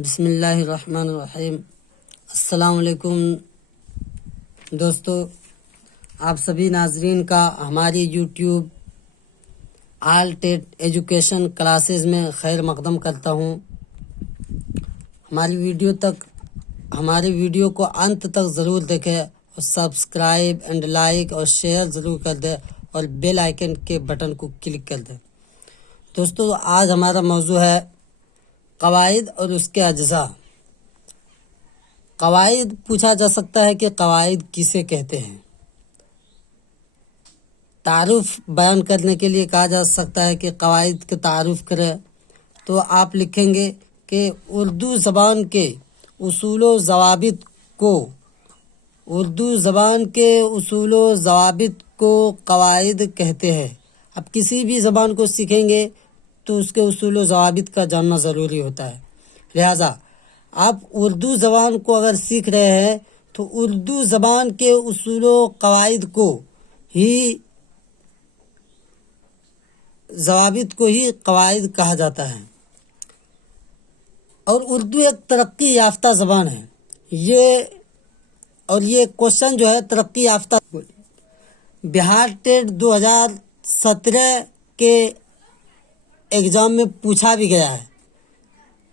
بسم اللہ الرحمن الرحیم۔ السلام علیکم دوستو، آپ سبھی ناظرین کا ہماری یوٹیوب آل ٹیٹ ایجوکیشن کلاسز میں خیر مقدم کرتا ہوں۔ ہماری ویڈیو کو انت تک ضرور دیکھیں اور سبسکرائب اینڈ لائک اور شیئر ضرور کر دیں اور بیل آئیکن کے بٹن کو کلک کر دیں۔ دوستو، آج ہمارا موضوع ہے قواعد اور اس کے اجزاء۔ قواعد پوچھا جا سکتا ہے کہ قواعد کسے کہتے ہیں۔ تعارف بیان کرنے کے لیے کہا جا سکتا ہے کہ قواعد کے تعارف کرے، تو آپ لکھیں گے کہ اردو زبان کے اصول و ضوابط کو قواعد کہتے ہیں۔ اب کسی بھی زبان کو سیکھیں گے تو اس کے اصول و ضوابط کا جاننا ضروری ہوتا ہے۔ لہذا آپ اردو زبان کو اگر سیکھ رہے ہیں تو اردو زبان کے اصول و ضوابط کو ہی قواعد کہا جاتا ہے۔ اور اردو ایک ترقی یافتہ زبان ہے۔ یہ کوشچن جو ہے ترقی یافتہ بہار ٹیٹ 2017 کے ایگزام میں پوچھا بھی گیا ہے۔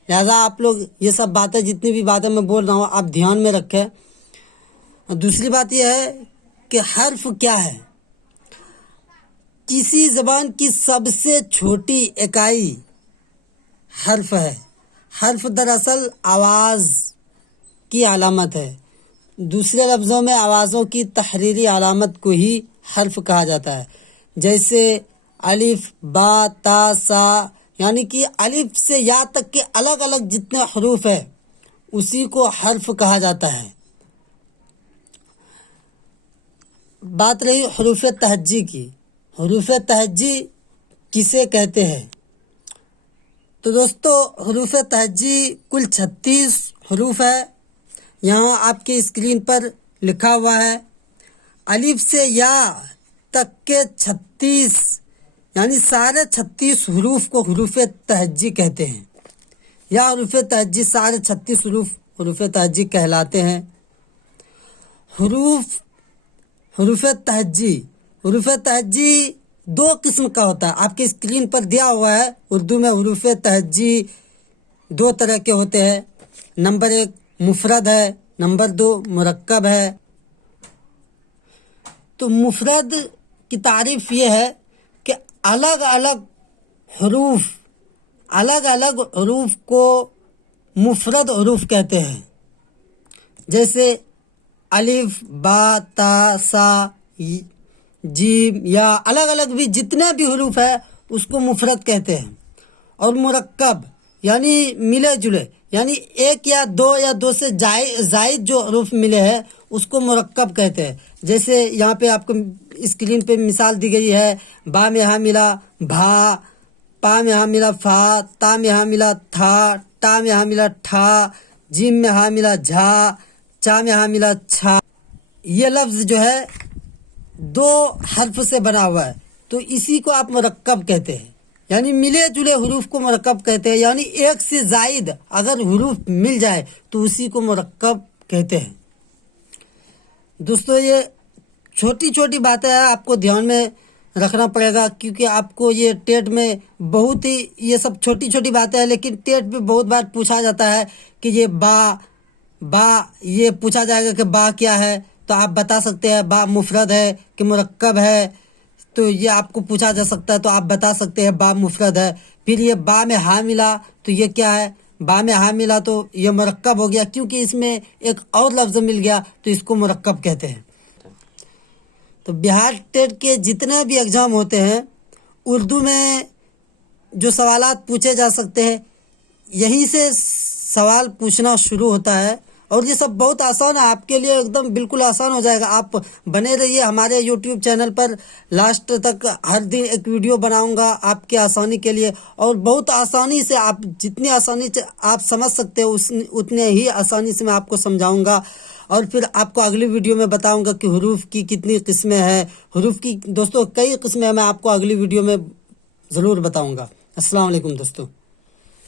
لہذا آپ لوگ یہ سب باتیں، جتنی بھی باتیں میں بول رہا ہوں، آپ دھیان میں رکھیں۔ دوسری بات یہ ہے کہ حرف کیا ہے۔ کسی زبان کی سب سے چھوٹی اکائی حرف ہے۔ حرف دراصل آواز کی علامت ہے۔ دوسرے لفظوں میں آوازوں کی تحریری علامت کو ہی حرف کہا جاتا ہے۔ جیسے الف، با، تا، سا، یعنی کہ الف سے یا تک کے الگ الگ جتنے حروف ہیں اسی کو حرف کہا جاتا ہے۔ بات رہی حروف تہجی کی۔ حروف تہجی کسے کہتے ہیں؟ تو دوستو، حروف تہجی کل 36 حروف ہے۔ یہاں آپ کی اسکرین پر لکھا ہوا ہے۔ الف سے یا تک کے 36 یعنی سارے 36 حروف کو حروف تہجی کہتے ہیں، یا حروف تہجی سارے 36 حروف حروف تہجی کہلاتے ہیں۔ حروف تہجی 2 قسم کا ہوتا ہے۔ آپ کی اسکرین پر دیا ہوا ہے۔ اردو میں حروف تہجی 2 طرح کے ہوتے ہیں۔ نمبر 1 مفرد ہے، نمبر 2 مرکب ہے۔ تو مفرد کی تعریف یہ ہے کہ الگ الگ حروف کو مفرد حروف کہتے ہیں۔ جیسے الف، با، تا، سا، جیم، یا الگ الگ بھی جتنے بھی حروف ہیں اس کو مفرد کہتے ہیں۔ اور مرکب یعنی ملے جلے، یعنی 1 یا 2 سے زائد جو حروف ملے ہیں اس کو مرکب کہتے ہیں۔ جیسے یہاں پہ آپ کو اسکرین پہ مثال دی گئی ہے۔ با میں ہاں ملا بھا، پا میں ہاں ملا فا، تا میں ہاں ملا تھا، ٹا میں ہاں ملا ٹھا، جیم میں ہاں ملا جھا، چا میں ہاں ملا چھا۔ یہ لفظ جو ہے 2 حرف سے بنا ہوا ہے، تو اسی کو آپ مرکب کہتے ہیں۔ یعنی ملے جلے حروف کو مرکب کہتے ہیں، یعنی 1 سے زائد اگر حروف مل جائے تو اسی کو مرکب کہتے ہیں۔ دوستو، یہ چھوٹی چھوٹی باتیں ہیں، آپ کو دھیان میں رکھنا پڑے گا، کیونکہ آپ کو یہ ٹیٹ میں بہت ہی یہ سب چھوٹی چھوٹی باتیں ہیں، لیکن ٹیٹ میں بہت بار پوچھا جاتا ہے کہ یہ با یہ پوچھا جائے گا کہ با کیا ہے، تو آپ بتا سکتے ہیں با مفرد ہے کہ مرکب ہے۔ تو یہ آپ کو پوچھا جا سکتا ہے تو آپ بتا سکتے ہیں با مفرد ہے۔ پھر یہ با میں ہاں ملا تو یہ کیا ہے؟ با میں ہاں ملا تو یہ مرکب ہو گیا، کیونکہ اس میں ایک اور لفظ مل گیا تو اس کو مرکب کہتے ہیں۔ تو بہار ٹیٹ کے جتنے بھی ایگزام ہوتے ہیں اردو میں جو سوالات پوچھے جا سکتے ہیں یہیں سے سوال پوچھنا شروع ہوتا ہے، اور یہ سب بہت آسان ہے آپ کے لیے، ایک دم بالکل آسان ہو جائے گا۔ آپ بنے رہیے ہمارے یوٹیوب چینل پر، لاسٹ تک ہر دن ایک ویڈیو بناؤں گا آپ کی آسانی کے لیے، اور بہت آسانی سے آپ جتنی آسانی سے آپ سمجھ سکتے ہیں اتنے ہی آسانی سے میں آپ کو سمجھاؤں گا۔ اور پھر آپ کو اگلی ویڈیو میں بتاؤں گا کہ حروف کی کتنی قسمیں ہیں۔ حروف کی دوستوں کئی قسمیں ہیں، میں آپ کو اگلی ویڈیو میں ضرور بتاؤں گا۔ السلام علیکم دوستوں۔